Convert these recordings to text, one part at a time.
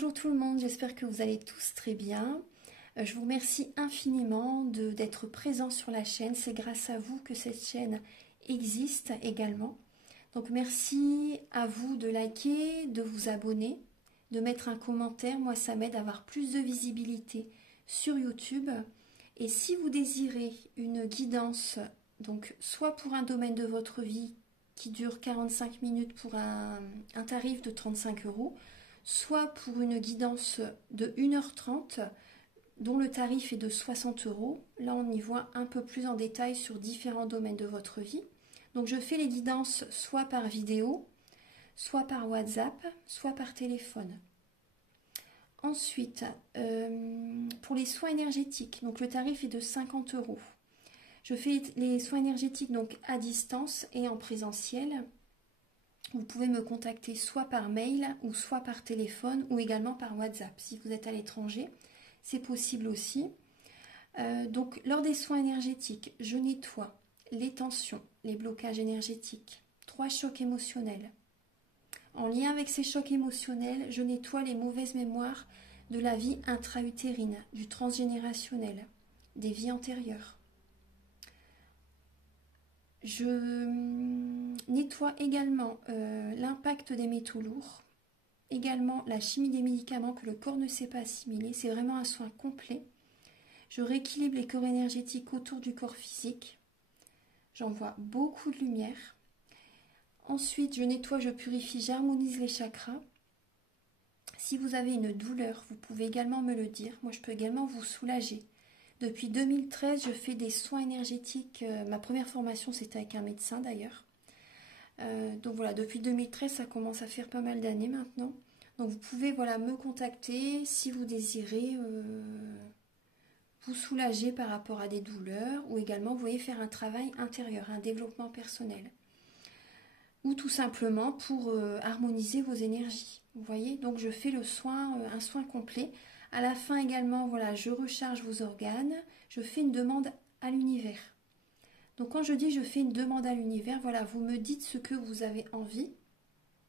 Bonjour tout le monde, j'espère que vous allez tous très bien. Je vous remercie infiniment d'être présents sur la chaîne. C'est grâce à vous que cette chaîne existe également. Donc merci à vous de liker, de vous abonner, de mettre un commentaire. Moi, ça m'aide à avoir plus de visibilité sur YouTube. Et si vous désirez une guidance, donc soit pour un domaine de votre vie qui dure 45 minutes pour un tarif de 35 €, soit pour une guidance de 1h30 dont le tarif est de 60 €. Là, on y voit un peu plus en détail sur différents domaines de votre vie. Donc, je fais les guidances soit par vidéo, soit par WhatsApp, soit par téléphone. Ensuite, pour les soins énergétiques, donc le tarif est de 50 €. Je fais les soins énergétiques donc à distance et en présentiel. Vous pouvez me contacter soit par mail ou soit par téléphone ou également par WhatsApp. Si vous êtes à l'étranger, c'est possible aussi. Donc, lors des soins énergétiques, je nettoie les tensions, les blocages énergétiques, 3 chocs émotionnels. En lien avec ces chocs émotionnels, je nettoie les mauvaises mémoires de la vie intra-utérine, du transgénérationnel, des vies antérieures. Je nettoie également l'impact des métaux lourds, également la chimie des médicaments que le corps ne sait pas assimiler. C'est vraiment un soin complet. Je rééquilibre les corps énergétiques autour du corps physique. J'envoie beaucoup de lumière. Ensuite, je nettoie, je purifie, j'harmonise les chakras. Si vous avez une douleur, vous pouvez également me le dire. Moi, je peux également vous soulager. Depuis 2013, je fais des soins énergétiques. Ma première formation, c'était avec un médecin d'ailleurs. Donc voilà, depuis 2013, ça commence à faire pas mal d'années maintenant. Donc vous pouvez me contacter si vous désirez vous soulager par rapport à des douleurs ou également vous voyez faire un travail intérieur, un développement personnel. Ou tout simplement pour harmoniser vos énergies. Vous voyez, donc je fais le soin, un soin complet. À la fin également, voilà, je recharge vos organes, je fais une demande à l'univers. Donc quand je dis je fais une demande à l'univers, voilà, vous me dites ce que vous avez envie,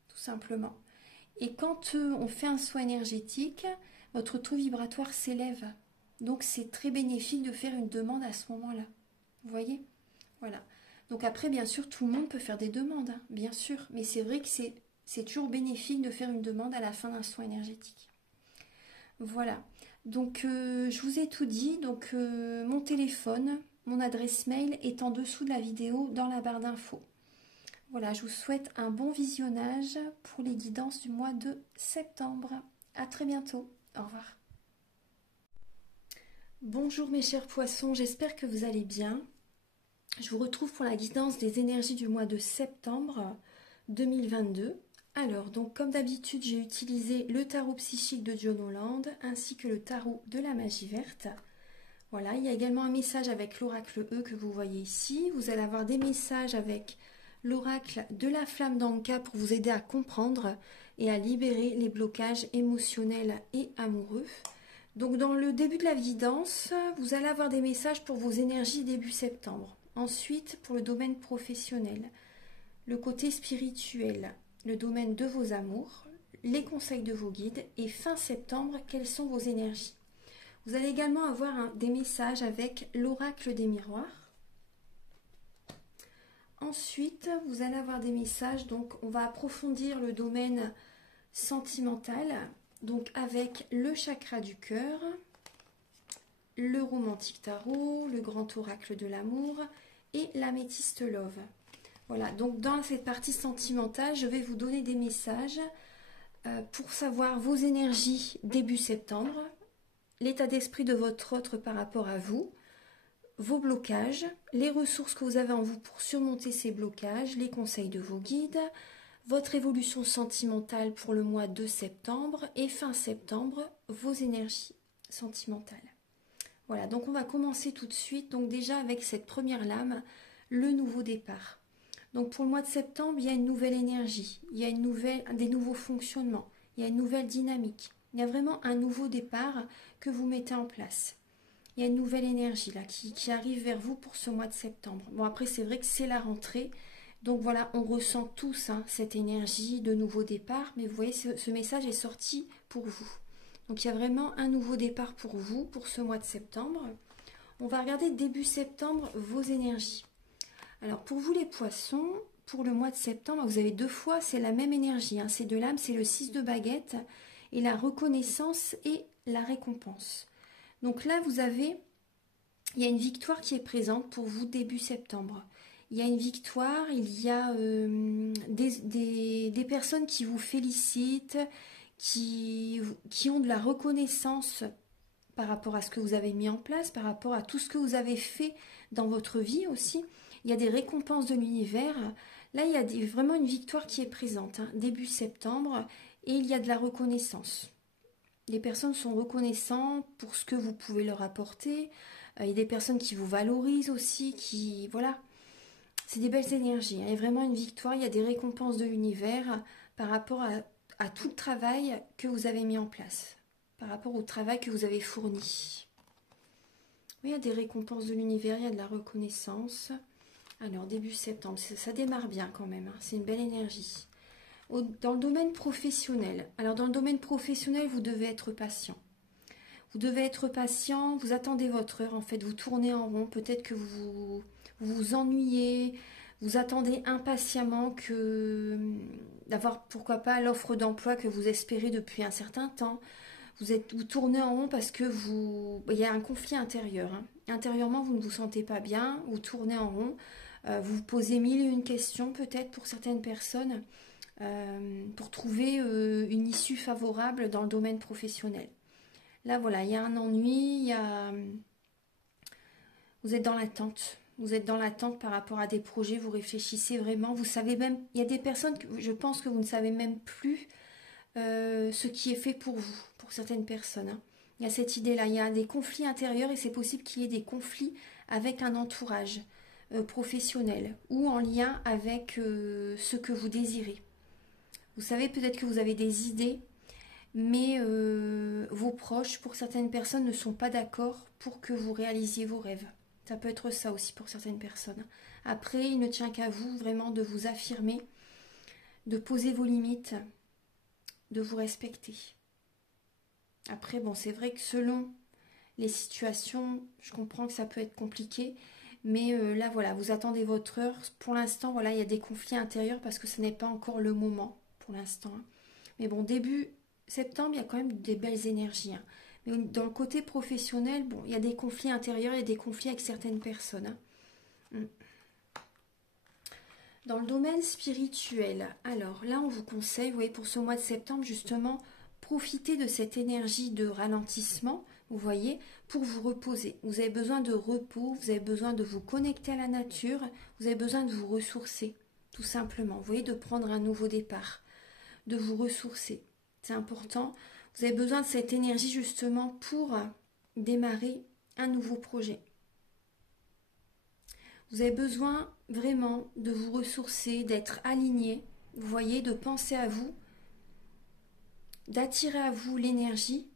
tout simplement. Et quand on fait un soin énergétique, votre taux vibratoire s'élève. Donc c'est très bénéfique de faire une demande à ce moment-là. Vous voyez? Voilà. Donc après, bien sûr, tout le monde peut faire des demandes, hein, bien sûr. Mais c'est vrai que c'est toujours bénéfique de faire une demande à la fin d'un soin énergétique. Voilà, donc je vous ai tout dit, donc mon téléphone, mon adresse mail est en dessous de la vidéo dans la barre d'infos. Voilà, je vous souhaite un bon visionnage pour les guidances du mois de septembre. À très bientôt, au revoir. Bonjour mes chers poissons, j'espère que vous allez bien. Je vous retrouve pour la guidance des énergies du mois de septembre 2022. Alors, donc comme d'habitude, j'ai utilisé le tarot psychique de John Holland ainsi que le tarot de la magie verte. Voilà, il y a également un message avec l'oracle E que vous voyez ici. Vous allez avoir des messages avec l'oracle de la flamme d'Anka pour vous aider à comprendre et à libérer les blocages émotionnels et amoureux. Donc dans le début de la guidance, vous allez avoir des messages pour vos énergies début septembre. Ensuite, pour le domaine professionnel, le côté spirituel, le domaine de vos amours, les conseils de vos guides et fin septembre, quelles sont vos énergies. Vous allez également avoir des messages avec l'oracle des miroirs. Ensuite, vous allez avoir des messages, donc on va approfondir le domaine sentimental, donc avec le chakra du cœur, le romantique tarot, le grand oracle de l'amour et l'améthyste love. Voilà, donc dans cette partie sentimentale, je vais vous donner des messages pour savoir vos énergies début septembre, l'état d'esprit de votre autre par rapport à vous, vos blocages, les ressources que vous avez en vous pour surmonter ces blocages, les conseils de vos guides, votre évolution sentimentale pour le mois de septembre et fin septembre, vos énergies sentimentales. Voilà, donc on va commencer tout de suite, donc déjà avec cette première lame, le nouveau départ. Donc pour le mois de septembre, il y a une nouvelle énergie, il y a des nouveaux fonctionnements, il y a une nouvelle dynamique. Il y a vraiment un nouveau départ que vous mettez en place. Il y a une nouvelle énergie là qui arrive vers vous pour ce mois de septembre. Bon après c'est vrai que c'est la rentrée, Donc voilà, on ressent tous hein, cette énergie de nouveau départ, mais vous voyez, ce message est sorti pour vous. Donc il y a vraiment un nouveau départ pour vous, pour ce mois de septembre. On va regarder début septembre vos énergies. Alors pour vous les poissons, pour le mois de septembre, vous avez 2 fois, c'est la même énergie. Hein, c'est de l'âme, c'est le 6 de baguette et la reconnaissance et la récompense. Donc là, il y a une victoire qui est présente pour vous début septembre. Il y a une victoire, il y a des personnes qui vous félicitent, qui ont de la reconnaissance par rapport à ce que vous avez mis en place, par rapport à tout ce que vous avez fait dans votre vie aussi. Il y a des récompenses de l'univers. Là, il y a vraiment une victoire qui est présente, hein, début septembre, et il y a de la reconnaissance. Les personnes sont reconnaissantes pour ce que vous pouvez leur apporter. Il y a des personnes qui vous valorisent aussi, qui... Voilà, c'est des belles énergies. Hein. Il y a vraiment une victoire, il y a des récompenses de l'univers par rapport à tout le travail que vous avez mis en place, par rapport au travail que vous avez fourni. Oui, il y a des récompenses de l'univers, il y a de la reconnaissance. Alors, début septembre, ça démarre bien quand même, hein. C'est une belle énergie. Dans le domaine professionnel, alors dans le domaine professionnel, vous devez être patient. Vous devez être patient, vous attendez votre heure, en fait, vous tournez en rond, peut-être que vous vous ennuyez, vous attendez impatiemment d'avoir, pourquoi pas, l'offre d'emploi que vous espérez depuis un certain temps. Vous tournez en rond parce que il y a un conflit intérieur. Hein. Intérieurement, vous ne vous sentez pas bien, vous tournez en rond. Vous vous posez mille et une questions peut-être pour certaines personnes pour trouver une issue favorable dans le domaine professionnel. Là, voilà, il y a un ennui, vous êtes dans l'attente. Vous êtes dans l'attente par rapport à des projets, vous réfléchissez vraiment, vous savez même, il y a des personnes, je pense que vous ne savez même plus ce qui est fait pour vous, pour certaines personnes. Hein. Il y a cette idée-là, il y a des conflits intérieurs et c'est possible qu'il y ait des conflits avec un entourage professionnel ou en lien avec ce que vous désirez. Vous savez peut-être que vous avez des idées, mais vos proches, pour certaines personnes, ne sont pas d'accord pour que vous réalisiez vos rêves. Ça peut être ça aussi pour certaines personnes. Après, il ne tient qu'à vous vraiment de vous affirmer, de poser vos limites, de vous respecter. Après, bon, c'est vrai que selon les situations, je comprends que ça peut être compliqué, mais là, voilà, vous attendez votre heure. Pour l'instant, voilà, il y a des conflits intérieurs parce que ce n'est pas encore le moment, pour l'instant. Hein. Mais bon, début septembre, il y a quand même des belles énergies. Hein. Mais dans le côté professionnel, bon, il y a des conflits intérieurs, il y a des conflits avec certaines personnes. Hein. Dans le domaine spirituel, alors là, on vous conseille, vous voyez, pour ce mois de septembre, justement, profitez de cette énergie de ralentissement, vous voyez, pour vous reposer. Vous avez besoin de repos, vous avez besoin de vous connecter à la nature, vous avez besoin de vous ressourcer, tout simplement. Vous voyez, de prendre un nouveau départ, de vous ressourcer. C'est important. Vous avez besoin de cette énergie, justement, pour démarrer un nouveau projet. Vous avez besoin vraiment de vous ressourcer, d'être aligné, vous voyez, de penser à vous, d'attirer à vous l'énergie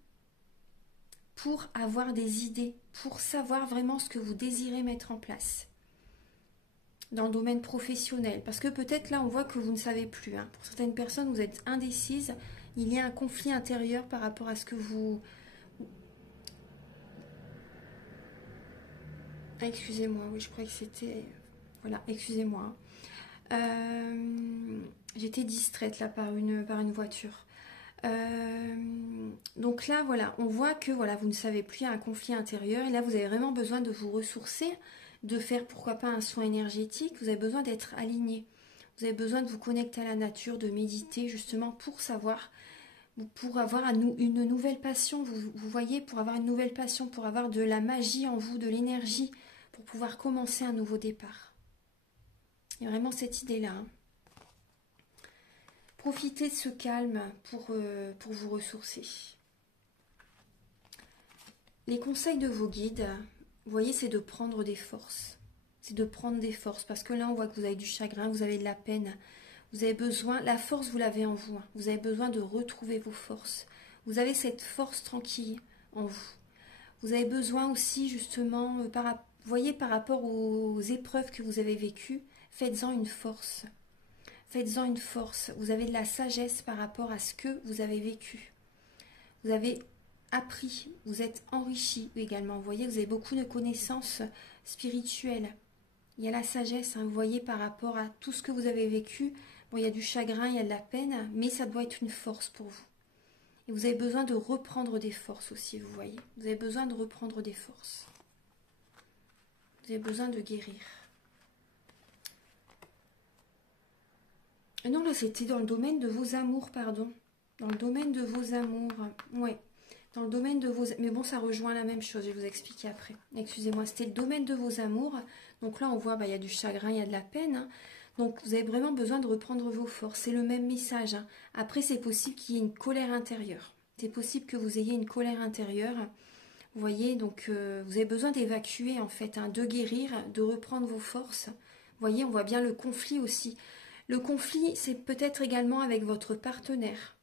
pour avoir des idées, pour savoir vraiment ce que vous désirez mettre en place dans le domaine professionnel. Parce que peut-être là, on voit que vous ne savez plus. Hein. Pour certaines personnes, vous êtes indécises, il y a un conflit intérieur par rapport à ce que vous... Ah, excusez-moi, oui, je croyais que c'était... Voilà, excusez-moi. J'étais distraite là par une voiture. Donc là, voilà, on voit que voilà, vous ne savez plus, il y a un conflit intérieur. Et là, vous avez vraiment besoin de vous ressourcer, de faire pourquoi pas un soin énergétique. Vous avez besoin d'être aligné. Vous avez besoin de vous connecter à la nature, de méditer justement pour savoir, pour avoir une nouvelle passion. Vous voyez, pour avoir une nouvelle passion, pour avoir de la magie en vous, de l'énergie, pour pouvoir commencer un nouveau départ. Il y a vraiment cette idée-là. Hein. Profitez de ce calme pour vous ressourcer. Les conseils de vos guides, vous voyez, c'est de prendre des forces. C'est de prendre des forces. Parce que là, on voit que vous avez du chagrin, vous avez de la peine. Vous avez besoin, la force, vous l'avez en vous. Hein. Vous avez besoin de retrouver vos forces. Vous avez cette force tranquille en vous. Vous avez besoin aussi, justement, vous voyez, par rapport aux épreuves que vous avez vécues, faites-en une force. Faites-en une force. Vous avez de la sagesse par rapport à ce que vous avez vécu. Vous avez appris, vous êtes enrichi également. Vous voyez, vous avez beaucoup de connaissances spirituelles. Il y a la sagesse, hein, vous voyez, par rapport à tout ce que vous avez vécu. Bon, il y a du chagrin, il y a de la peine, mais ça doit être une force pour vous. Et vous avez besoin de reprendre des forces aussi, vous voyez. Vous avez besoin de reprendre des forces. Vous avez besoin de guérir. Non, là, c'était dans le domaine de vos amours, pardon. Dans le domaine de vos amours. Ouais. Dans le domaine de vos... Mais bon, ça rejoint la même chose, je vais vous expliquer après. Excusez-moi, c'était le domaine de vos amours. Donc là, on voit, bah, il y a du chagrin, il y a de la peine. Hein. Donc, vous avez vraiment besoin de reprendre vos forces. C'est le même message. Hein. Après, c'est possible qu'il y ait une colère intérieure. C'est possible que vous ayez une colère intérieure. Vous voyez, donc, vous avez besoin d'évacuer, en fait, hein, de guérir, de reprendre vos forces. Vous voyez, on voit bien le conflit aussi. Le conflit, c'est peut-être également avec votre partenaire,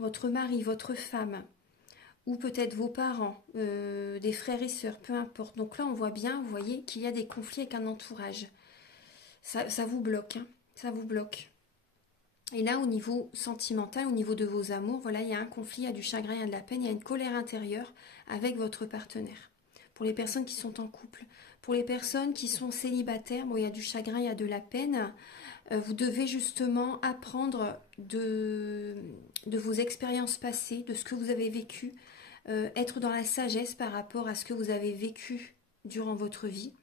votre mari, votre femme, ou peut-être vos parents, des frères et sœurs, peu importe. Donc là, on voit bien, vous voyez, qu'il y a des conflits avec un entourage. Ça vous bloque, hein, ça vous bloque. Et là, au niveau sentimental, au niveau de vos amours, voilà, il y a un conflit, il y a du chagrin, il y a de la peine, il y a une colère intérieure avec votre partenaire. Pour les personnes qui sont en couple. Pour les personnes qui sont célibataires, bon, il y a du chagrin, il y a de la peine. Vous devez justement apprendre de vos expériences passées, de ce que vous avez vécu, être dans la sagesse par rapport à ce que vous avez vécu durant votre vie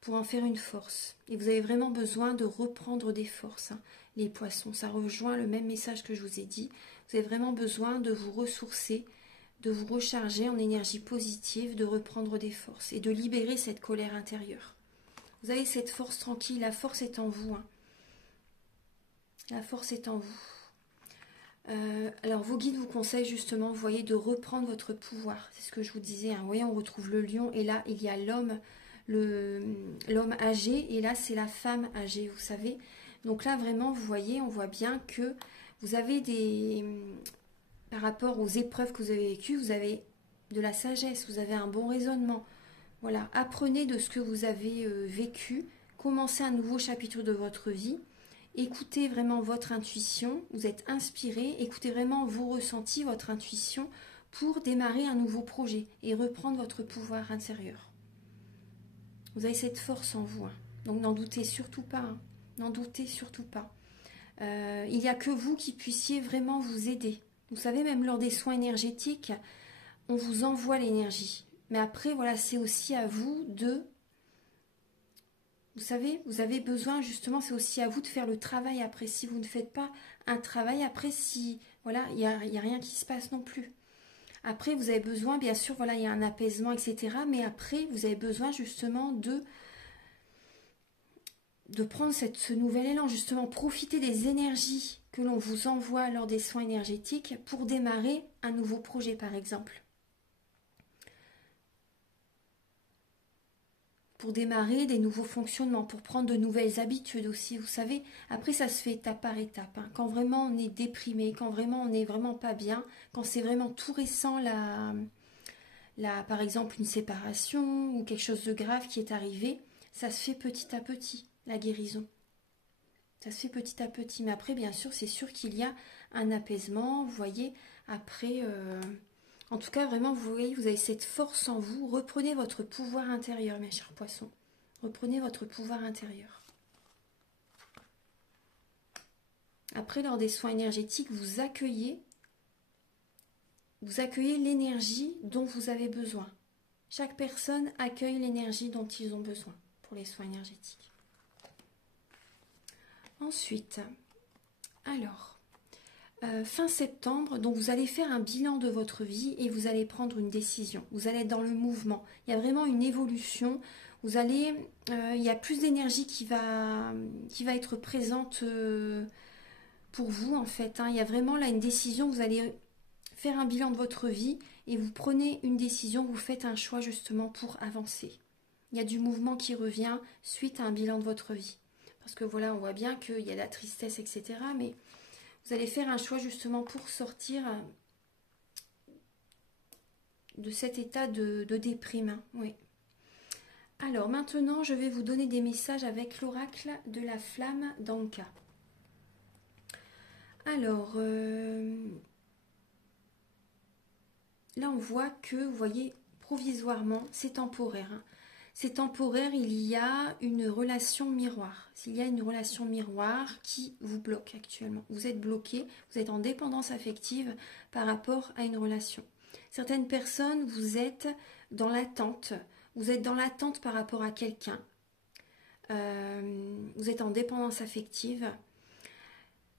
pour en faire une force. Et vous avez vraiment besoin de reprendre des forces, hein, les poissons. Ça rejoint le même message que je vous ai dit. Vous avez vraiment besoin de vous ressourcer, de vous recharger en énergie positive, de reprendre des forces et de libérer cette colère intérieure. Vous avez cette force tranquille, la force est en vous, hein. La force est en vous. Alors vos guides vous conseillent justement, vous voyez, de reprendre votre pouvoir. C'est ce que je vous disais. Hein. Vous voyez, on retrouve le lion et là, il y a l'homme, l'homme âgé et là, c'est la femme âgée, vous savez. Donc là, vraiment, vous voyez, on voit bien que vous avez des... Par rapport aux épreuves que vous avez vécues, vous avez de la sagesse, vous avez un bon raisonnement. Voilà, apprenez de ce que vous avez vécu, commencez un nouveau chapitre de votre vie. Écoutez vraiment votre intuition, vous êtes inspiré, écoutez vraiment vos ressentis, votre intuition pour démarrer un nouveau projet et reprendre votre pouvoir intérieur. Vous avez cette force en vous, hein. Donc n'en doutez surtout pas, hein. N'en doutez surtout pas. Il n'y a que vous qui puissiez vraiment vous aider. Vous savez, même lors des soins énergétiques, on vous envoie l'énergie. Mais après, voilà, c'est aussi à vous de... Vous savez, vous avez besoin, justement, c'est aussi à vous de faire le travail après. Si vous ne faites pas un travail après, si, voilà, il y a rien qui se passe non plus. Après, vous avez besoin, bien sûr, voilà, il y a un apaisement, etc. Mais après, vous avez besoin, justement, de prendre ce nouvel élan, justement, profiter des énergies que l'on vous envoie lors des soins énergétiques pour démarrer un nouveau projet, par exemple. Pour démarrer des nouveaux fonctionnements, pour prendre de nouvelles habitudes aussi, vous savez. Après, ça se fait étape par étape. Hein. Quand vraiment on est déprimé, quand vraiment on n'est vraiment pas bien, quand c'est vraiment tout récent, par exemple une séparation ou quelque chose de grave qui est arrivé, ça se fait petit à petit, la guérison. Ça se fait petit à petit. Mais après, bien sûr, c'est sûr qu'il y a un apaisement, vous voyez. Après... En tout cas, vraiment, vous voyez, vous avez cette force en vous. Reprenez votre pouvoir intérieur, mes chers poissons. Reprenez votre pouvoir intérieur. Après, lors des soins énergétiques, vous accueillez l'énergie dont vous avez besoin. Chaque personne accueille l'énergie dont ils ont besoin pour les soins énergétiques. Ensuite, alors... fin septembre, donc vous allez faire un bilan de votre vie et vous allez prendre une décision. Vous allez être dans le mouvement. Il y a vraiment une évolution. Vous allez, il y a plus d'énergie qui va être présente pour vous en fait. Hein. Il y a vraiment là une décision. Vous allez faire un bilan de votre vie et vous prenez une décision. Vous faites un choix justement pour avancer. Il y a du mouvement qui revient suite à un bilan de votre vie. Parce que voilà, on voit bien qu'il y a de la tristesse, etc. Mais vous allez faire un choix justement pour sortir de cet état de déprime. Hein. Oui. Alors maintenant, je vais vous donner des messages avec l'oracle de la flamme d'Anka. Alors, là on voit que, vous voyez, provisoirement, c'est temporaire. Hein. C'est temporaire, il y a une relation miroir. S'il y a une relation miroir qui vous bloque actuellement. Vous êtes bloqué, vous êtes en dépendance affective par rapport à une relation. Certaines personnes, vous êtes dans l'attente. Vous êtes dans l'attente par rapport à quelqu'un. Vous êtes en dépendance affective.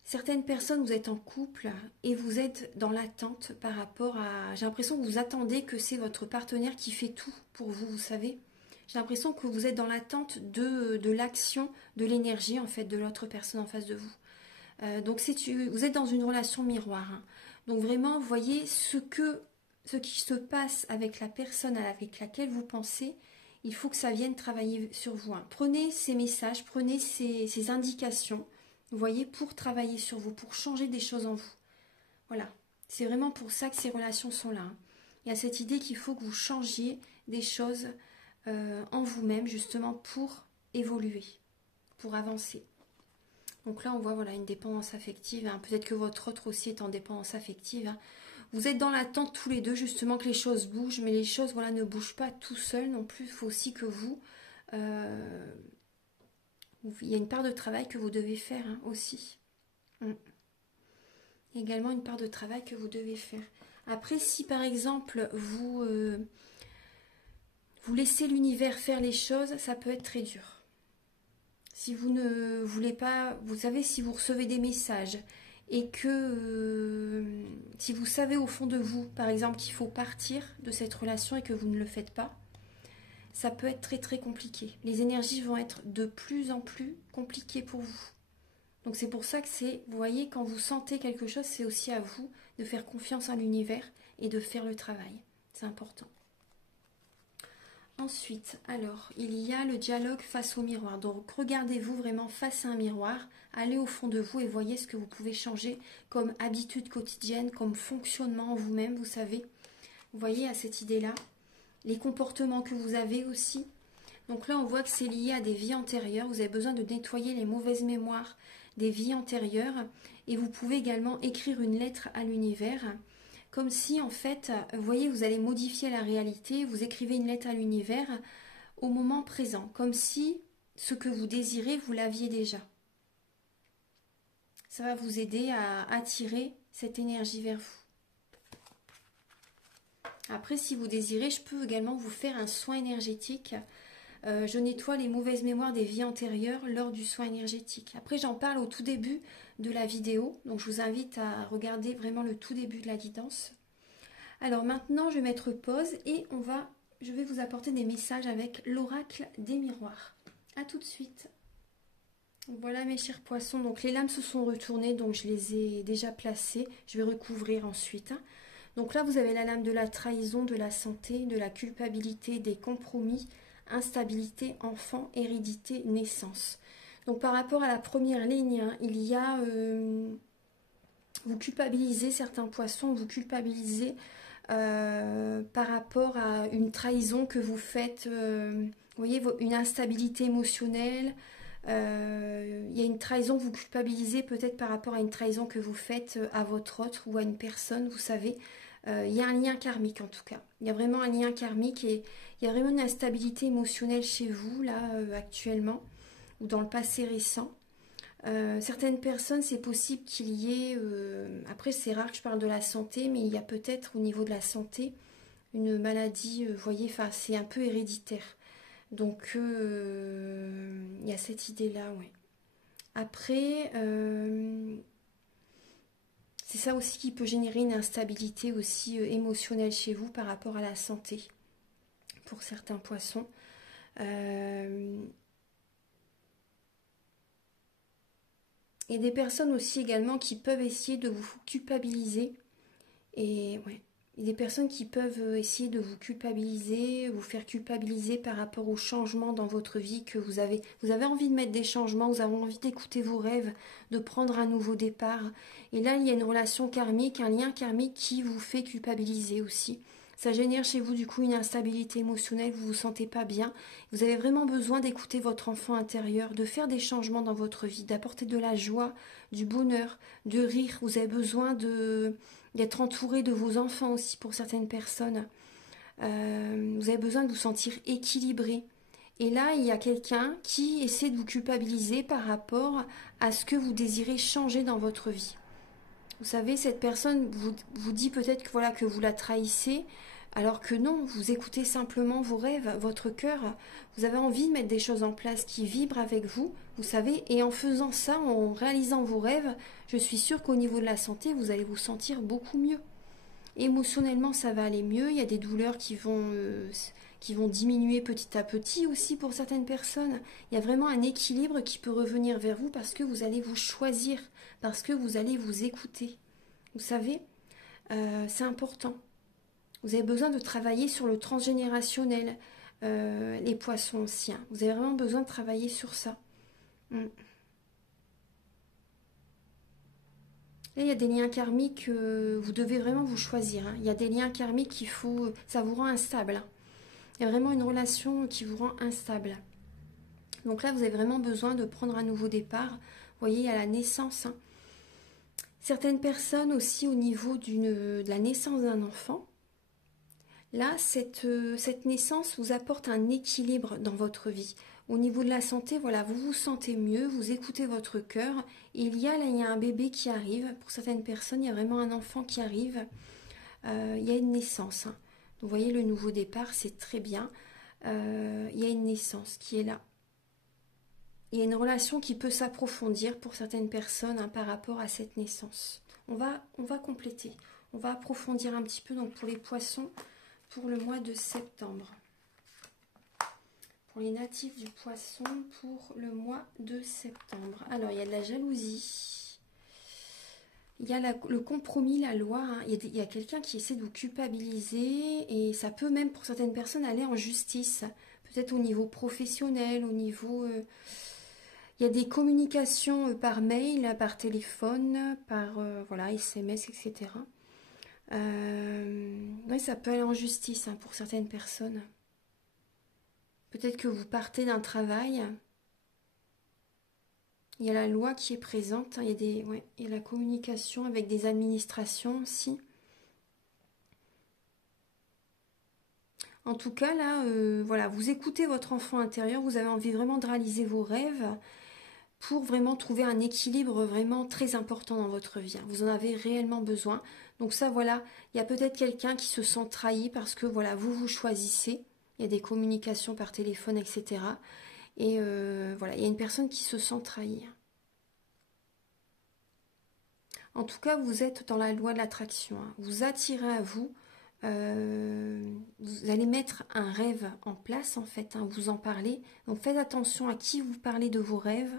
Certaines personnes, vous êtes en couple et vous êtes dans l'attente par rapport à... J'ai l'impression que vous attendez que c'est votre partenaire qui fait tout pour vous, vous savez. J'ai l'impression que vous êtes dans l'attente de l'action, de l'énergie en fait de l'autre personne en face de vous. Donc vous êtes dans une relation miroir. Hein. Donc vraiment, vous voyez ce qui se passe avec la personne avec laquelle vous pensez, il faut que ça vienne travailler sur vous. Hein. Prenez ces messages, prenez ces indications, vous voyez, pour travailler sur vous, pour changer des choses en vous. Voilà, c'est vraiment pour ça que ces relations sont là. Hein. Il y a cette idée qu'il faut que vous changiez des choses en vous-même, justement, pour évoluer, pour avancer. Donc là, on voit voilà, une dépendance affective. Hein. Peut-être que votre autre aussi est en dépendance affective. Hein. Vous êtes dans l'attente tous les deux, justement, que les choses bougent, mais les choses voilà, ne bougent pas tout seul non plus. Il faut aussi que vous... il y a une part de travail que vous devez faire hein, aussi. Également une part de travail que vous devez faire. Après, si par exemple, vous laissez l'univers faire les choses, ça peut être très dur. Si vous ne voulez pas... Vous savez, si vous recevez des messages... Et que si vous savez au fond de vous, par exemple, qu'il faut partir de cette relation et que vous ne le faites pas, ça peut être très très compliqué. Les énergies vont être de plus en plus compliquées pour vous. Donc c'est pour ça que c'est, vous voyez, quand vous sentez quelque chose, c'est aussi à vous de faire confiance en l'univers et de faire le travail. C'est important. Ensuite, alors, il y a le dialogue face au miroir. Donc, regardez-vous vraiment face à un miroir, allez au fond de vous et voyez ce que vous pouvez changer comme habitude quotidienne, comme fonctionnement en vous-même, vous savez. Vous voyez à cette idée-là, les comportements que vous avez aussi. Donc là, on voit que c'est lié à des vies antérieures. Vous avez besoin de nettoyer les mauvaises mémoires des vies antérieures. Et vous pouvez également écrire une lettre à l'univers. Comme si, en fait, vous voyez, vous allez modifier la réalité, vous écrivez une lettre à l'univers au moment présent, comme si ce que vous désirez, vous l'aviez déjà. Ça va vous aider à attirer cette énergie vers vous. Après, si vous désirez, je peux également vous faire un soin énergétique. Je nettoie les mauvaises mémoires des vies antérieures lors du soin énergétique. Après, j'en parle au tout début de la vidéo, donc je vous invite à regarder vraiment le tout début de la guidance. Alors maintenant, je vais mettre pause et je vais vous apporter des messages avec l'oracle des miroirs. A tout de suite. Voilà mes chers poissons, donc les lames se sont retournées, donc je les ai déjà placées. Je vais recouvrir ensuite. Donc là, vous avez la lame de la trahison, de la santé, de la culpabilité, des compromis, instabilité, enfant, hérédité, naissance. Donc par rapport à la première ligne, hein, il y a... vous culpabilisez certains poissons, vous culpabilisez par rapport à une trahison que vous faites, vous voyez, une instabilité émotionnelle, il y a une trahison, vous culpabilisez peut-être par rapport à une trahison que vous faites à votre autre ou à une personne, vous savez, il y a un lien karmique en tout cas, il y a vraiment un lien karmique et il y a vraiment une instabilité émotionnelle chez vous là actuellement ou dans le passé récent. Certaines personnes, c'est possible qu'il y ait, après c'est rare que je parle de la santé, mais il y a peut-être au niveau de la santé une maladie, vous voyez, enfin c'est un peu héréditaire. Donc il y a cette idée-là, ouais. Après, c'est ça aussi qui peut générer une instabilité aussi émotionnelle chez vous par rapport à la santé, pour certains poissons. Et des personnes aussi également qui peuvent essayer de vous culpabiliser. Et ouais, il y a des personnes qui peuvent essayer de vous culpabiliser, vous faire culpabiliser par rapport aux changements dans votre vie que vous avez. Vous avez envie de mettre des changements, vous avez envie d'écouter vos rêves, de prendre un nouveau départ. Et là, il y a une relation karmique, un lien karmique qui vous fait culpabiliser aussi. Ça génère chez vous du coup une instabilité émotionnelle, vous vous sentez pas bien. Vous avez vraiment besoin d'écouter votre enfant intérieur, de faire des changements dans votre vie, d'apporter de la joie, du bonheur, de rire. Vous avez besoin d'être entouré de vos enfants aussi pour certaines personnes. Vous avez besoin de vous sentir équilibré. Et là, il y a quelqu'un qui essaie de vous culpabiliser par rapport à ce que vous désirez changer dans votre vie. Vous savez, cette personne vous dit peut-être que, voilà, que vous la trahissez, alors que non, vous écoutez simplement vos rêves, votre cœur. Vous avez envie de mettre des choses en place qui vibrent avec vous, vous savez, et en faisant ça, en réalisant vos rêves, je suis sûre qu'au niveau de la santé, vous allez vous sentir beaucoup mieux. Émotionnellement, ça va aller mieux. Il y a des douleurs qui vont diminuer petit à petit aussi pour certaines personnes. Il y a vraiment un équilibre qui peut revenir vers vous parce que vous allez vous choisir, parce que vous allez vous écouter. Vous savez, c'est important. Vous avez besoin de travailler sur le transgénérationnel, les poissons aussi. Hein. Vous avez vraiment besoin de travailler sur ça. Là, il y a des liens karmiques, vous devez vraiment vous choisir. Hein. Il y a des liens karmiques qu'il faut, ça vous rend instable. Hein. Il y a vraiment une relation qui vous rend instable. Donc là, vous avez vraiment besoin de prendre un nouveau départ. Vous voyez, à la naissance. Hein. Certaines personnes aussi au niveau de la naissance d'un enfant. Là, cette naissance vous apporte un équilibre dans votre vie. Au niveau de la santé, voilà, vous vous sentez mieux, vous écoutez votre cœur. Il y a un bébé qui arrive. Pour certaines personnes, il y a vraiment un enfant qui arrive. Il y a une naissance. Hein. Vous voyez, le nouveau départ, c'est très bien. Il y a une naissance qui est là. Il y a une relation qui peut s'approfondir pour certaines personnes hein, par rapport à cette naissance. On va compléter. On va approfondir un petit peu donc pour les poissons pour le mois de septembre. Pour les natifs du poisson pour le mois de septembre. Alors, il y a de la jalousie. Il y a le compromis, la loi. Hein. Il y a quelqu'un qui essaie de vous culpabiliser et ça peut même pour certaines personnes aller en justice. Peut-être au niveau professionnel, au niveau... il y a des communications par mail, par téléphone, par voilà, SMS, etc. Oui, ça peut aller en justice hein, pour certaines personnes. Peut-être que vous partez d'un travail. Il y a la loi qui est présente. Hein, il y a la communication avec des administrations aussi. En tout cas, là, voilà, vous écoutez votre enfant intérieur. Vous avez envie vraiment de réaliser vos rêves pour vraiment trouver un équilibre vraiment très important dans votre vie. Hein. Vous en avez réellement besoin. Donc ça, voilà, il y a peut-être quelqu'un qui se sent trahi parce que, voilà, vous choisissez. Il y a des communications par téléphone, etc. Et voilà, il y a une personne qui se sent trahie. En tout cas, vous êtes dans la loi de l'attraction. Hein. Vous attirez à vous. Vous allez mettre un rêve en place, en fait. Hein, vous en parlez. Donc, faites attention à qui vous parlez de vos rêves.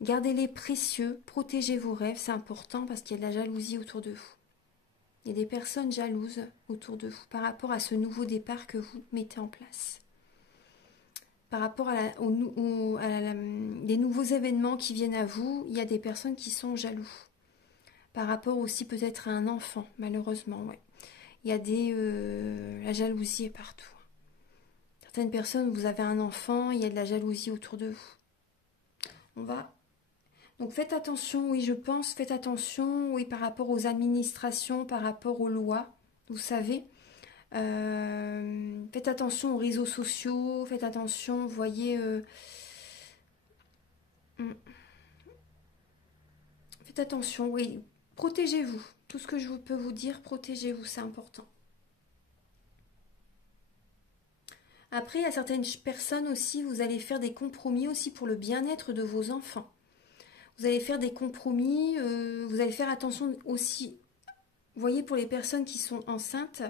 Gardez-les précieux. Protégez vos rêves. C'est important parce qu'il y a de la jalousie autour de vous. Il y a des personnes jalouses autour de vous par rapport à ce nouveau départ que vous mettez en place. Par rapport à des nouveaux événements qui viennent à vous, il y a des personnes qui sont jaloux. Par rapport aussi peut-être à un enfant, malheureusement, ouais. Il y a la jalousie est partout. Certaines personnes, vous avez un enfant, il y a de la jalousie autour de vous. Donc faites attention, oui, je pense, faites attention, oui, par rapport aux administrations, par rapport aux lois, vous savez. Faites attention aux réseaux sociaux, faites attention, vous voyez... Faites attention, oui, protégez-vous. Tout ce que je peux vous dire, protégez-vous, c'est important. Après, il y a certaines personnes aussi, vous allez faire des compromis aussi pour le bien-être de vos enfants. Vous allez faire des compromis, vous allez faire attention aussi, vous voyez, pour les personnes qui sont enceintes,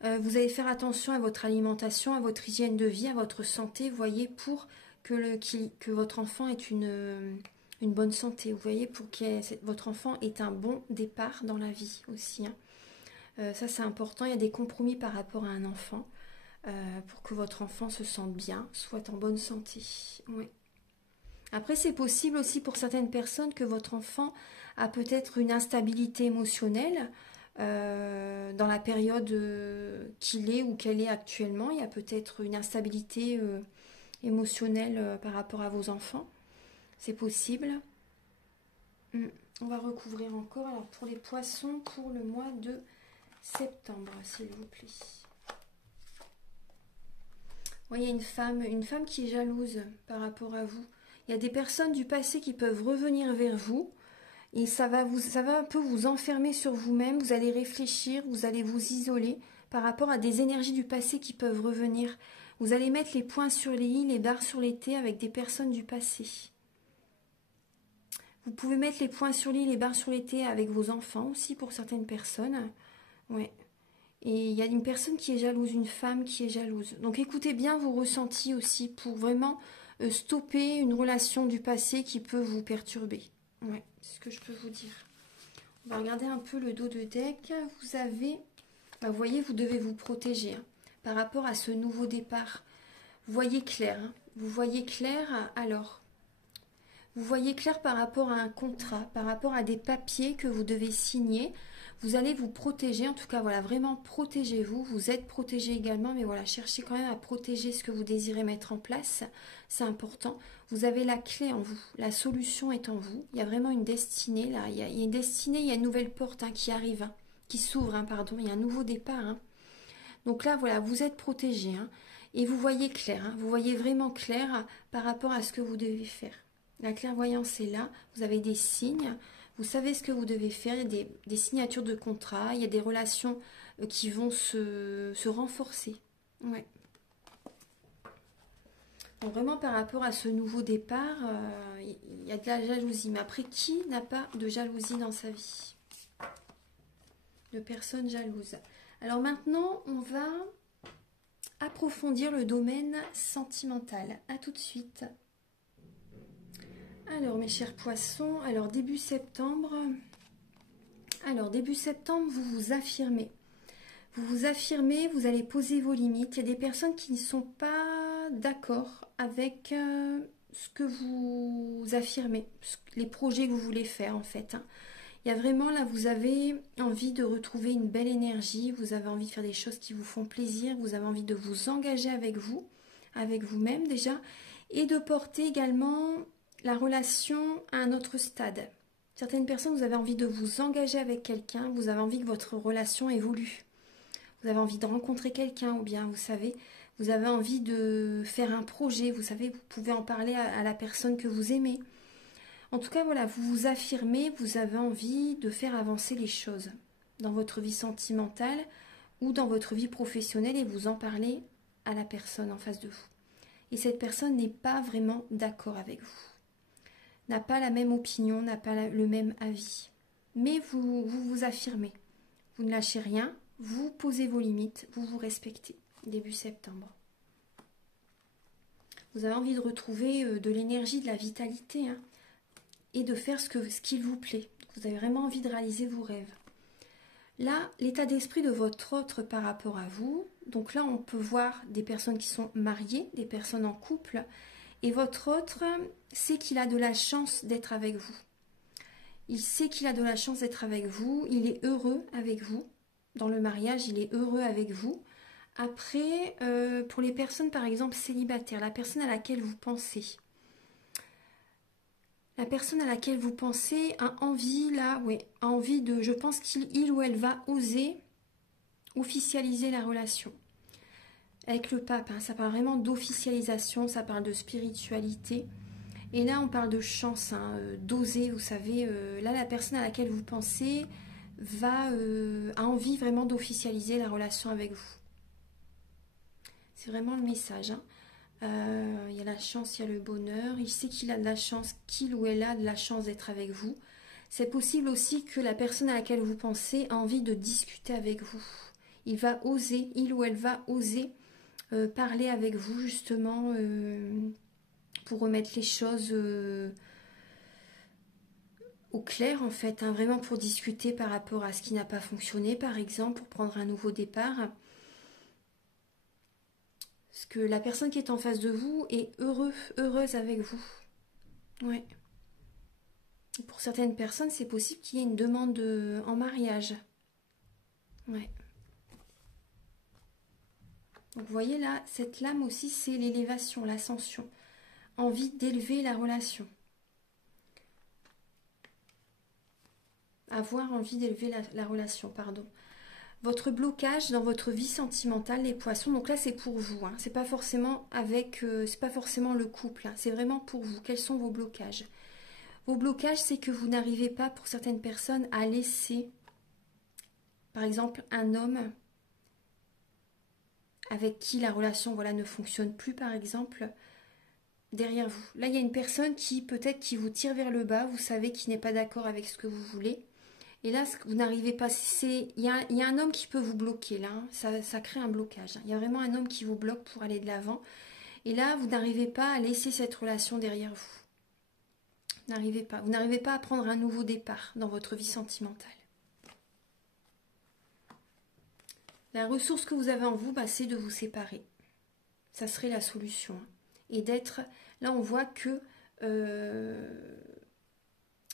vous allez faire attention à votre alimentation, à votre hygiène de vie, à votre santé, vous voyez, pour que votre enfant ait une bonne santé, vous voyez, pour que votre enfant ait un bon départ dans la vie aussi. Hein. Ça, c'est important, il y a des compromis par rapport à un enfant, pour que votre enfant se sente bien, soit en bonne santé. Oui. Après, c'est possible aussi pour certaines personnes que votre enfant a peut-être une instabilité émotionnelle dans la période qu'il est ou qu'elle est actuellement. Il y a peut-être une instabilité émotionnelle par rapport à vos enfants. C'est possible. On va recouvrir encore. Alors pour les poissons, pour le mois de septembre, s'il vous plaît. Oui, il y a une femme qui est jalouse par rapport à vous. Il y a des personnes du passé qui peuvent revenir vers vous. Et ça va un peu vous enfermer sur vous-même. Vous allez réfléchir, vous allez vous isoler par rapport à des énergies du passé qui peuvent revenir. Vous allez mettre les points sur les i, les barres sur les t avec des personnes du passé. Vous pouvez mettre les points sur les i, les barres sur les t avec vos enfants aussi pour certaines personnes. Ouais. Et il y a une personne qui est jalouse, une femme qui est jalouse. Donc écoutez bien vos ressentis aussi pour vraiment stopper une relation du passé qui peut vous perturber. Ouais, c'est ce que je peux vous dire. On va regarder un peu le dos de deck. Vous avez, vous voyez, vous devez vous protéger par rapport à ce nouveau départ. Vous voyez clair. Vous voyez clair, alors. Vous voyez clair par rapport à un contrat, par rapport à des papiers que vous devez signer. Vous allez vous protéger, en tout cas, voilà, vraiment protégez-vous. Vous êtes protégé également, mais voilà, cherchez quand même à protéger ce que vous désirez mettre en place. C'est important. Vous avez la clé en vous. La solution est en vous. Il y a vraiment une destinée, là. Il y a une destinée, il y a une nouvelle porte qui arrive, qui s'ouvre, pardon. Il y a un nouveau départ. Donc là, voilà, vous êtes protégé. Et vous voyez clair. Vous voyez vraiment clair par rapport à ce que vous devez faire. La clairvoyance est là. Vous avez des signes. Vous savez ce que vous devez faire, il y a des signatures de contrat, il y a des relations qui vont se renforcer. Ouais. Donc vraiment par rapport à ce nouveau départ, il y a de la jalousie. Mais après, qui n'a pas de jalousie dans sa vie? De personnes jalouses. Alors maintenant, on va approfondir le domaine sentimental. À tout de suite. Alors mes chers poissons, alors début septembre, vous vous affirmez. Vous vous affirmez, vous allez poser vos limites. Il y a des personnes qui ne sont pas d'accord avec ce que vous affirmez, les projets que vous voulez faire en fait. Il y a vraiment là, vous avez envie de retrouver une belle énergie, vous avez envie de faire des choses qui vous font plaisir, vous avez envie de vous engager avec vous, avec vous-même déjà, et de porter également la relation à un autre stade. Certaines personnes, vous avez envie de vous engager avec quelqu'un, vous avez envie que votre relation évolue. Vous avez envie de rencontrer quelqu'un ou bien, vous savez, vous avez envie de faire un projet, vous savez, vous pouvez en parler à la personne que vous aimez. En tout cas, voilà, vous vous affirmez, vous avez envie de faire avancer les choses dans votre vie sentimentale ou dans votre vie professionnelle et vous en parlez à la personne en face de vous. Et cette personne n'est pas vraiment d'accord avec vous. N'a pas la même opinion, n'a pas le même avis. Mais vous affirmez. Vous ne lâchez rien, vous posez vos limites, vous vous respectez. Début septembre. Vous avez envie de retrouver de l'énergie, de la vitalité et de faire ce qu'il vous plaît. Vous avez vraiment envie de réaliser vos rêves. Là, l'état d'esprit de votre autre par rapport à vous. Donc là, on peut voir des personnes qui sont mariées, des personnes en couple. Et votre autre sait qu'il a de la chance d'être avec vous. Il sait qu'il a de la chance d'être avec vous. Il est heureux avec vous. Dans le mariage, il est heureux avec vous. Après, pour les personnes, par exemple, célibataires, la personne à laquelle vous pensez. La personne à laquelle vous pensez a envie, là, oui, a envie de... Je pense qu'il ou elle va oser officialiser la relation. Avec le pape, ça parle vraiment d'officialisation, ça parle de spiritualité. Et là, on parle de chance, d'oser, vous savez. Là, la personne à laquelle vous pensez a envie vraiment d'officialiser la relation avec vous. C'est vraiment le message. Il y a la chance, il y a le bonheur. Il sait qu'il a de la chance, qu'il ou elle a de la chance d'être avec vous. C'est possible aussi que la personne à laquelle vous pensez a envie de discuter avec vous. Il ou elle va oser parler avec vous justement pour remettre les choses au clair en fait, vraiment pour discuter par rapport à ce qui n'a pas fonctionné par exemple, pour prendre un nouveau départ. Parce que la personne qui est en face de vous est heureuse avec vous. Ouais. Pour certaines personnes, c'est possible qu'il y ait une demande en mariage. Ouais. Donc vous voyez là, cette lame aussi, c'est l'élévation, l'ascension. Envie d'élever la relation. Avoir envie d'élever la relation, pardon. Votre blocage dans votre vie sentimentale, les poissons, donc là c'est pour vous, hein. C'est pas forcément avec, c'est pas forcément le couple, hein. C'est vraiment pour vous. Quels sont vos blocages? Vos blocages, c'est que vous n'arrivez pas, pour certaines personnes, à laisser, par exemple, un homme avec qui la relation, voilà, ne fonctionne plus, par exemple, derrière vous. Là, il y a une personne qui, peut-être, qui vous tire vers le bas, vous savez, qui n'est pas d'accord avec ce que vous voulez. Et là, vous n'arrivez pas. Il y a un homme qui peut vous bloquer, là. Hein. Ça crée un blocage. Hein. Il y a vraiment un homme qui vous bloque pour aller de l'avant. Et là, vous n'arrivez pas à laisser cette relation derrière vous. Vous n'arrivez pas. Vous n'arrivez pas à prendre un nouveau départ dans votre vie sentimentale. La ressource que vous avez en vous, bah, c'est de vous séparer. Ça serait la solution. Hein. Et d'être... Là, on voit que...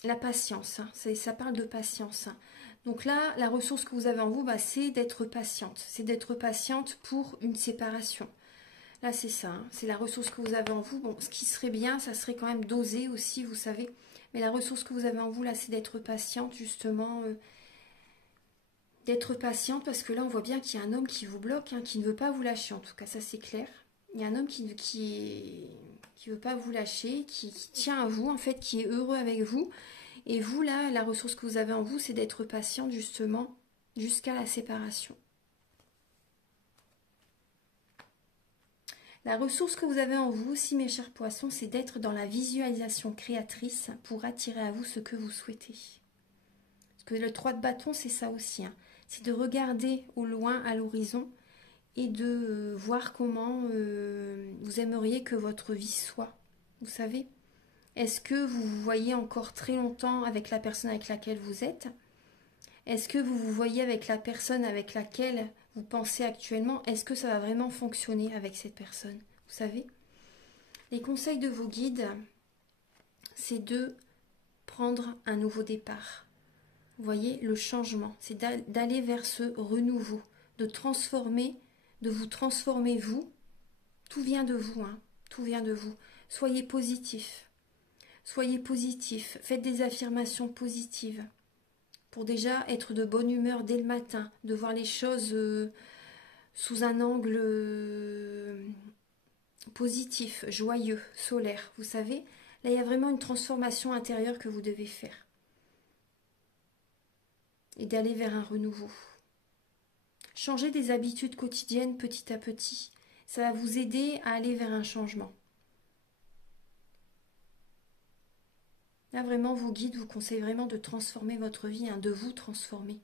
la patience, hein, ça parle de patience. Hein. Donc là, la ressource que vous avez en vous, bah, c'est d'être patiente. C'est d'être patiente pour une séparation. Là, c'est ça. Hein, c'est la ressource que vous avez en vous. Bon, ce qui serait bien, ça serait quand même d'oser aussi, vous savez. Mais la ressource que vous avez en vous, là, c'est d'être patiente, justement. D'être patiente, parce que là, on voit bien qu'il y a un homme qui vous bloque, hein, qui ne veut pas vous lâcher. En tout cas, ça, c'est clair. Il y a un homme qui veut pas vous lâcher, qui tient à vous, en fait, qui est heureux avec vous. Et vous, là, la ressource que vous avez en vous, c'est d'être patiente, justement, jusqu'à la séparation. La ressource que vous avez en vous aussi, mes chers poissons, c'est d'être dans la visualisation créatrice pour attirer à vous ce que vous souhaitez. Parce que le 3 de bâton, c'est ça aussi. Hein. C'est de regarder au loin, à l'horizon, et de voir comment vous aimeriez que votre vie soit. Vous savez ? Est-ce que vous vous voyez encore très longtemps avec la personne avec laquelle vous êtes? Est-ce que vous vous voyez avec la personne avec laquelle vous pensez actuellement? Est-ce que ça va vraiment fonctionner avec cette personne? Vous savez? Les conseils de vos guides, c'est de prendre un nouveau départ. Vous voyez, le changement, c'est d'aller vers ce renouveau, de vous transformer vous. Tout vient de vous, hein, tout vient de vous. Soyez positif. Soyez positif, faites des affirmations positives pour déjà être de bonne humeur dès le matin, de voir les choses sous un angle positif, joyeux, solaire. Vous savez, là il y a vraiment une transformation intérieure que vous devez faire et d'aller vers un renouveau. Changez des habitudes quotidiennes petit à petit. Ça va vous aider à aller vers un changement. Là, vraiment, vos guides vous conseillent vraiment de transformer votre vie, hein, de vous transformer.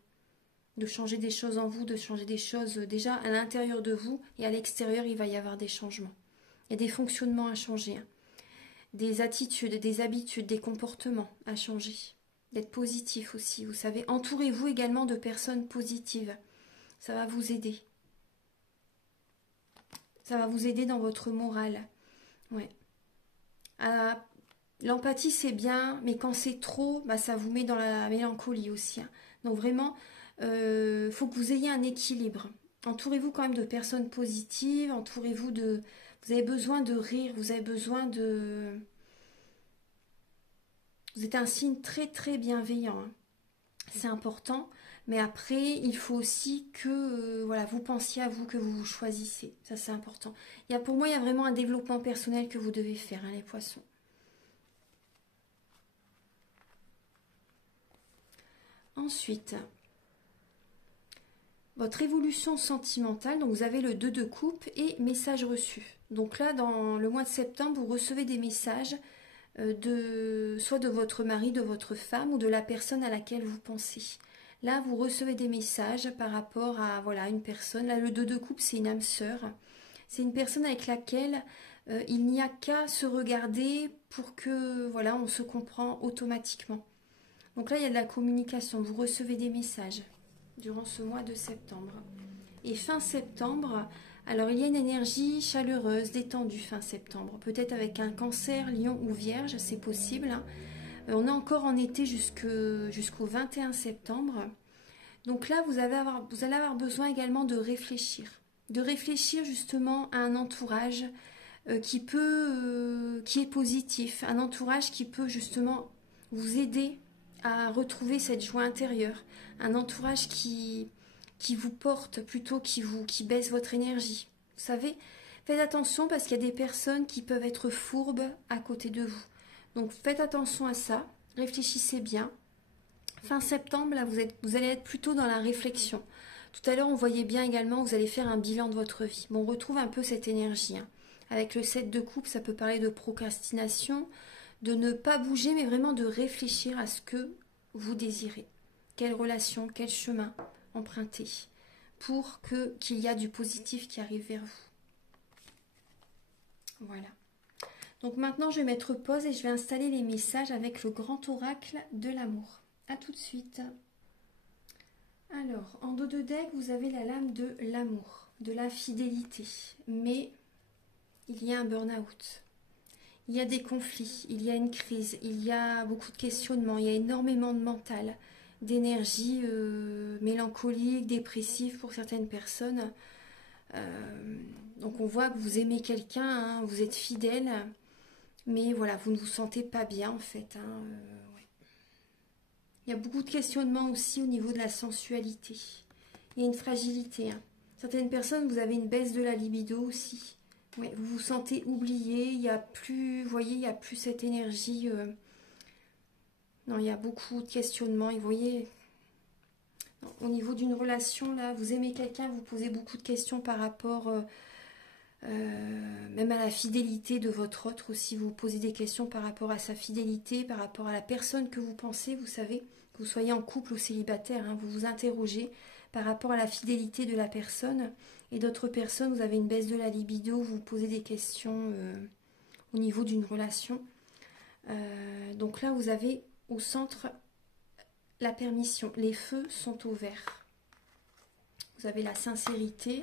De changer des choses en vous, de changer des choses déjà à l'intérieur de vous et à l'extérieur, il va y avoir des changements. Il y a des fonctionnements à changer, hein, des attitudes, des habitudes, des comportements à changer. D'être positif aussi, vous savez. Entourez-vous également de personnes positives. Ça va vous aider. Ça va vous aider dans votre morale. Ouais. L'empathie, c'est bien, mais quand c'est trop, bah, ça vous met dans la mélancolie aussi. Hein. Donc vraiment, faut que vous ayez un équilibre. Entourez-vous quand même de personnes positives, entourez-vous de... Vous avez besoin de rire, vous avez besoin de... Vous êtes un signe très très bienveillant. Hein. C'est important, mais après, il faut aussi que voilà, vous pensiez à vous, que vous vous choisissez. Ça, c'est important. Pour moi, il y a vraiment un développement personnel que vous devez faire, hein, les poissons. Ensuite, votre évolution sentimentale, donc vous avez le 2 de coupe et message reçu. Donc là, dans le mois de septembre, vous recevez des messages soit de votre mari, de votre femme ou de la personne à laquelle vous pensez. Là, vous recevez des messages par rapport à voilà, une personne. Là, le 2 de coupe, c'est une âme sœur. C'est une personne avec laquelle il n'y a qu'à se regarder pour que voilà, on se comprend automatiquement. Donc là, il y a de la communication. Vous recevez des messages durant ce mois de septembre. Et fin septembre, alors il y a une énergie chaleureuse, détendue fin septembre. Peut-être avec un cancer, lion ou vierge, c'est possible. Hein. On est encore en été jusqu'au 21 septembre. Donc là, vous allez avoir besoin également de réfléchir. de réfléchir justement à un entourage qui est positif, un entourage qui peut justement vous aider à retrouver cette joie intérieure, un entourage qui vous porte plutôt qui baisse votre énergie. Vous savez, faites attention parce qu'il y a des personnes qui peuvent être fourbes à côté de vous. Donc faites attention à ça, réfléchissez bien. Fin septembre, là, vous allez être plutôt dans la réflexion. Tout à l'heure, on voyait bien également, vous allez faire un bilan de votre vie. Bon, on retrouve un peu cette énergie. Avec le 7 de coupe, ça peut parler de procrastination, de ne pas bouger, mais vraiment de réfléchir à ce que vous désirez. Quelle relation, quel chemin emprunter pour qu'il y a du positif qui arrive vers vous. Voilà. Donc maintenant, je vais mettre pause et je vais installer les messages avec le grand oracle de l'amour. A tout de suite. Alors, en dos de deck, vous avez la lame de l'amour, de la fidélité. Mais il y a un burn-out. Il y a des conflits, il y a une crise, il y a beaucoup de questionnements, il y a énormément de mental, d'énergie mélancolique, dépressive pour certaines personnes. Donc on voit que vous aimez quelqu'un, hein, vous êtes fidèle, mais voilà, vous ne vous sentez pas bien en fait. Ouais. Il y a beaucoup de questionnements aussi au niveau de la sensualité. Il y a une fragilité. Hein. Certaines personnes, vous avez une baisse de la libido aussi. Ouais, vous vous sentez oublié, il n'y a plus, vous voyez, il n'y a plus cette énergie. Non, il y a beaucoup de questionnements. Et vous voyez, au niveau d'une relation, là, vous aimez quelqu'un, vous posez beaucoup de questions par rapport même à la fidélité de votre autre aussi. Vous posez des questions par rapport à sa fidélité, par rapport à la personne que vous pensez, vous savez, que vous soyez en couple ou célibataire, hein, vous vous interrogez par rapport à la fidélité de la personne. Et d'autres personnes, vous avez une baisse de la libido, vous vous posez des questions au niveau d'une relation. Donc là, vous avez au centre la permission. Les feux sont au vert. Vous avez la sincérité,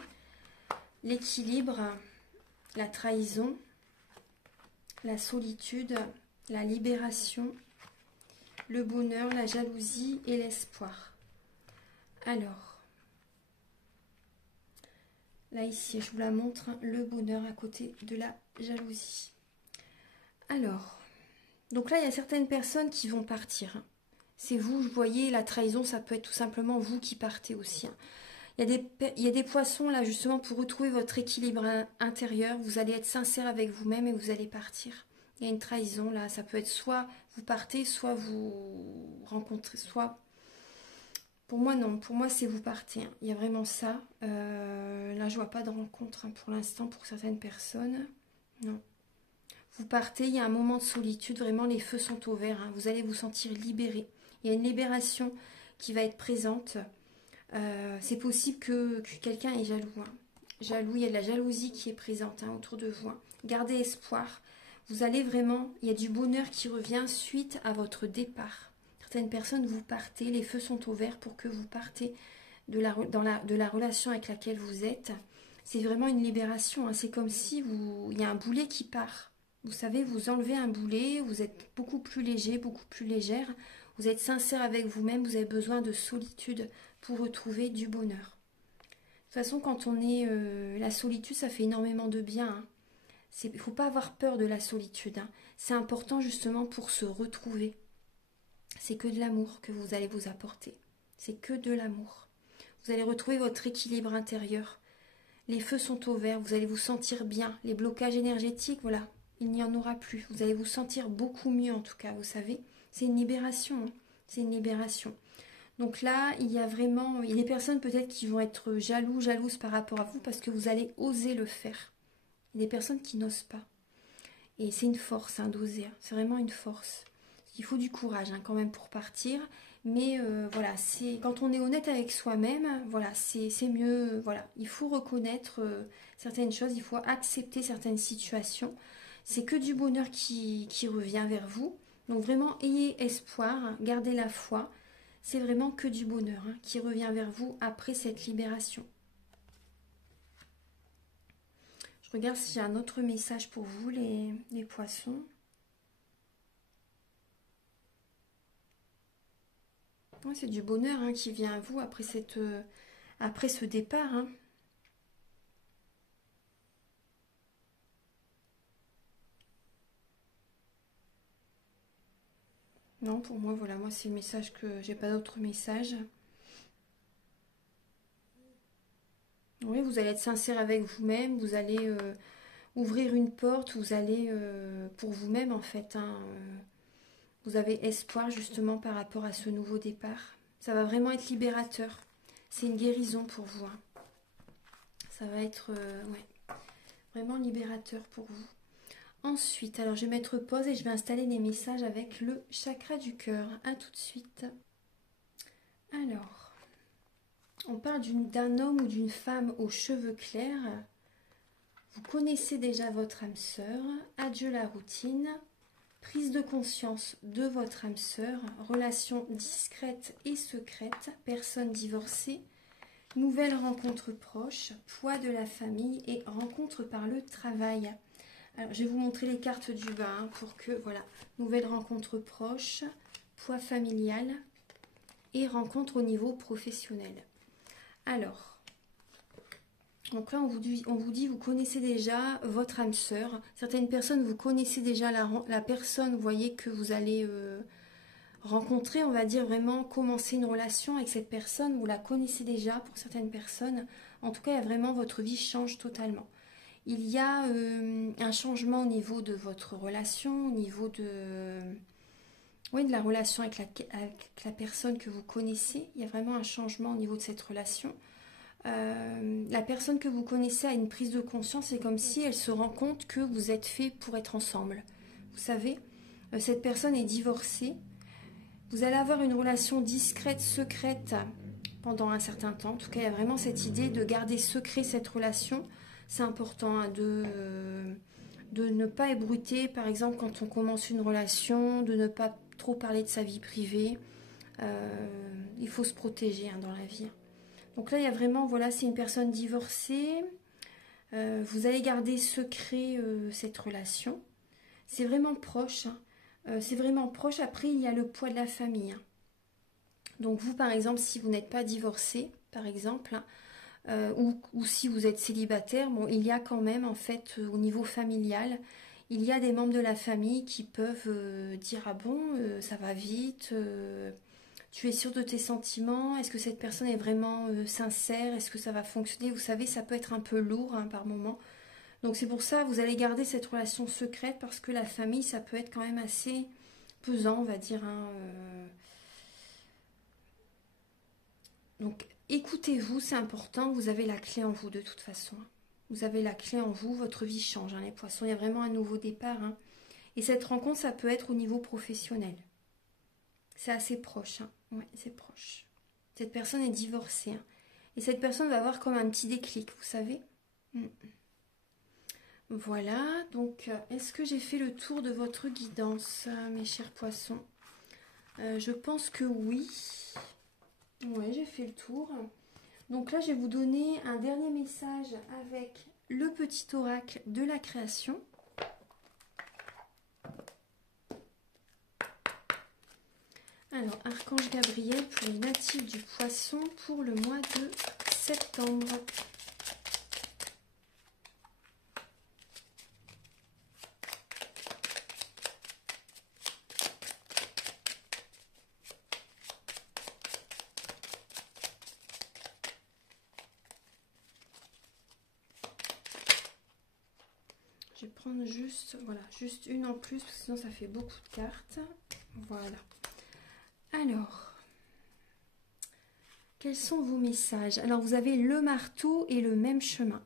l'équilibre, la trahison, la solitude, la libération, le bonheur, la jalousie et l'espoir. Alors, là ici, je vous la montre, le bonheur à côté de la jalousie. Alors, donc là, il y a certaines personnes qui vont partir. C'est vous, vous voyez, la trahison, ça peut être tout simplement vous qui partez aussi. Il y a des poissons là justement pour retrouver votre équilibre intérieur. Vous allez être sincère avec vous-même et vous allez partir. Il y a une trahison là, ça peut être soit vous partez, soit vous rencontrez, soit... Pour moi non, pour moi c'est vous partez. Hein. Il y a vraiment ça. Là je vois pas de rencontre hein, pour l'instant pour certaines personnes. Non. Vous partez, il y a un moment de solitude, vraiment les feux sont au vert. Hein. Vous allez vous sentir libéré. Il y a une libération qui va être présente. C'est possible que quelqu'un est jaloux. Hein. Jaloux, il y a de la jalousie qui est présente hein, autour de vous. Hein. Gardez espoir. Vous allez vraiment, il y a du bonheur qui revient suite à votre départ. Certaines personnes, vous partez, les feux sont au vert pour que vous partez de la relation avec laquelle vous êtes. C'est vraiment une libération. Hein. C'est comme si il y a un boulet qui part. Vous savez, vous enlevez un boulet, vous êtes beaucoup plus léger, beaucoup plus légère. Vous êtes sincère avec vous-même, vous avez besoin de solitude pour retrouver du bonheur. De toute façon, quand on est... la solitude, ça fait énormément de bien. Hein. Il ne faut pas avoir peur de la solitude. Hein. C'est important justement pour se retrouver. C'est que de l'amour que vous allez vous apporter. C'est que de l'amour. Vous allez retrouver votre équilibre intérieur. Les feux sont au vert, vous allez vous sentir bien. Les blocages énergétiques, voilà, il n'y en aura plus. Vous allez vous sentir beaucoup mieux en tout cas, vous savez. C'est une libération. Hein. C'est une libération. Donc là, il y a des personnes peut-être qui vont être jalouses par rapport à vous parce que vous allez oser le faire. Il y a des personnes qui n'osent pas. Et c'est une force hein, d'oser. C'est vraiment une force. Il faut du courage hein, quand même pour partir. Mais voilà, quand on est honnête avec soi-même, voilà, c'est mieux. Voilà, il faut reconnaître certaines choses, il faut accepter certaines situations. C'est que du bonheur qui revient vers vous. Donc vraiment, ayez espoir, gardez la foi. C'est vraiment que du bonheur hein, qui revient vers vous après cette libération. Je regarde si j'ai un autre message pour vous, les poissons. Ouais, c'est du bonheur hein, qui vient à vous après ce départ. Hein. Non, pour moi, voilà, moi c'est le message que j'ai pas d'autre message. Oui, vous allez être sincère avec vous-même, vous allez ouvrir une porte, vous allez pour vous-même en fait, hein, vous avez espoir justement par rapport à ce nouveau départ. Ça va vraiment être libérateur. C'est une guérison pour vous, hein. Ça va être ouais, vraiment libérateur pour vous. Ensuite, alors je vais mettre pause et je vais installer les messages avec le chakra du cœur. À tout de suite. Alors, on parle d'un homme ou d'une femme aux cheveux clairs. Vous connaissez déjà votre âme sœur. Adieu la routine. Prise de conscience de votre âme sœur. Relation discrète et secrète. Personne divorcée. Nouvelle rencontre proche. Poids de la famille et rencontre par le travail. Alors, je vais vous montrer les cartes du bas hein, pour que, voilà, nouvelle rencontre proche, poids familial et rencontre au niveau professionnel. Alors, donc là, on vous dit, vous connaissez déjà votre âme sœur. Certaines personnes, vous connaissez déjà la personne, vous voyez, que vous allez rencontrer, on va dire vraiment commencer une relation avec cette personne. Vous la connaissez déjà pour certaines personnes. En tout cas, vraiment, votre vie change totalement. Il y a un changement au niveau de votre relation, au niveau de, oui, de la relation avec la personne que vous connaissez. Il y a vraiment un changement au niveau de cette relation. La personne que vous connaissez a une prise de conscience, c'est comme si elle se rend compte que vous êtes fait pour être ensemble. Vous savez, cette personne est divorcée. Vous allez avoir une relation discrète, secrète pendant un certain temps. En tout cas, il y a vraiment cette idée de garder secret cette relation. C'est important hein, de ne pas ébruiter, par exemple, quand on commence une relation, de ne pas trop parler de sa vie privée. Il faut se protéger hein, dans la vie. Donc là, il y a vraiment, voilà, c'est une personne divorcée. Vous allez garder secret cette relation. C'est vraiment proche. Hein. C'est vraiment proche. Après, il y a le poids de la famille. Hein. Donc vous, par exemple, si vous n'êtes pas divorcé, par exemple, ou si vous êtes célibataire, bon, il y a quand même, en fait, au niveau familial, il y a des membres de la famille qui peuvent dire « Ah bon, ça va vite tu es sûr de tes sentiments? Est-ce que cette personne est vraiment sincère? Est-ce que ça va fonctionner ?» Vous savez, ça peut être un peu lourd hein, par moment. Donc c'est pour ça que vous allez garder cette relation secrète parce que la famille, ça peut être quand même assez pesant, on va dire. Hein, Donc écoutez-vous, c'est important, vous avez la clé en vous de toute façon. Vous avez la clé en vous, votre vie change, hein, les poissons, il y a vraiment un nouveau départ. Hein. Et cette rencontre, ça peut être au niveau professionnel. C'est assez proche, hein. Ouais, c'est proche. Cette personne est divorcée. Hein. Et cette personne va avoir comme un petit déclic, vous savez. Voilà, donc est-ce que j'ai fait le tour de votre guidance, mes chers poissons? Je pense que oui. Oui, j'ai fait le tour. Donc là, je vais vous donner un dernier message avec le petit oracle de la création. Alors, Archange Gabriel pour les natifs du Poisson pour le mois de septembre. Je vais prendre juste, voilà, juste une en plus, parce que sinon ça fait beaucoup de cartes. Voilà. Alors, quels sont vos messages? Alors, vous avez le marteau et le même chemin.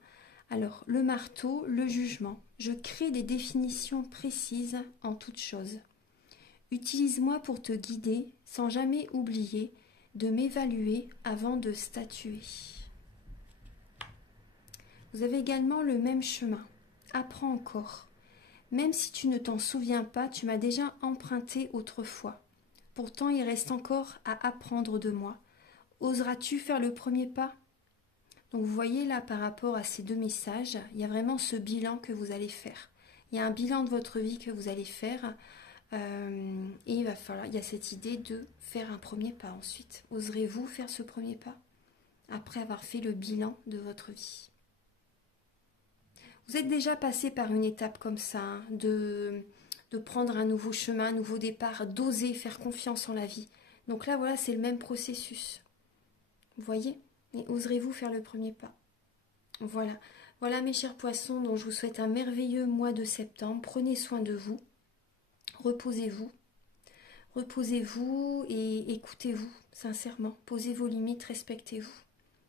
Alors, le marteau, le jugement. Je crée des définitions précises en toutes choses. Utilise-moi pour te guider, sans jamais oublier de m'évaluer avant de statuer. Vous avez également le même chemin. Apprends encore. Même si tu ne t'en souviens pas, tu m'as déjà emprunté autrefois. Pourtant, il reste encore à apprendre de moi. Oseras-tu faire le premier pas? Donc vous voyez là par rapport à ces deux messages, il y a vraiment ce bilan que vous allez faire. Il y a un bilan de votre vie que vous allez faire et il va falloir, il y a cette idée de faire un premier pas ensuite. Oserez-vous faire ce premier pas après avoir fait le bilan de votre vie? Vous êtes déjà passé par une étape comme ça, hein, de prendre un nouveau chemin, un nouveau départ, d'oser faire confiance en la vie. Donc là, voilà, c'est le même processus. Vous voyez? Et oserez-vous faire le premier pas? Voilà. Voilà mes chers poissons, donc je vous souhaite un merveilleux mois de septembre. Prenez soin de vous. Reposez-vous. Reposez-vous et écoutez-vous, sincèrement. Posez vos limites, respectez-vous.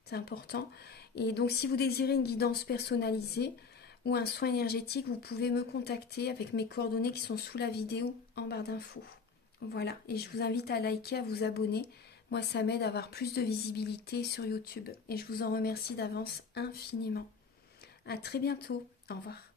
C'est important. Et donc, si vous désirez une guidance personnalisée ou un soin énergétique, vous pouvez me contacter avec mes coordonnées qui sont sous la vidéo en barre d'infos. Voilà. Et je vous invite à liker, à vous abonner. Moi, ça m'aide à avoir plus de visibilité sur YouTube. Et je vous en remercie d'avance infiniment. À très bientôt. Au revoir.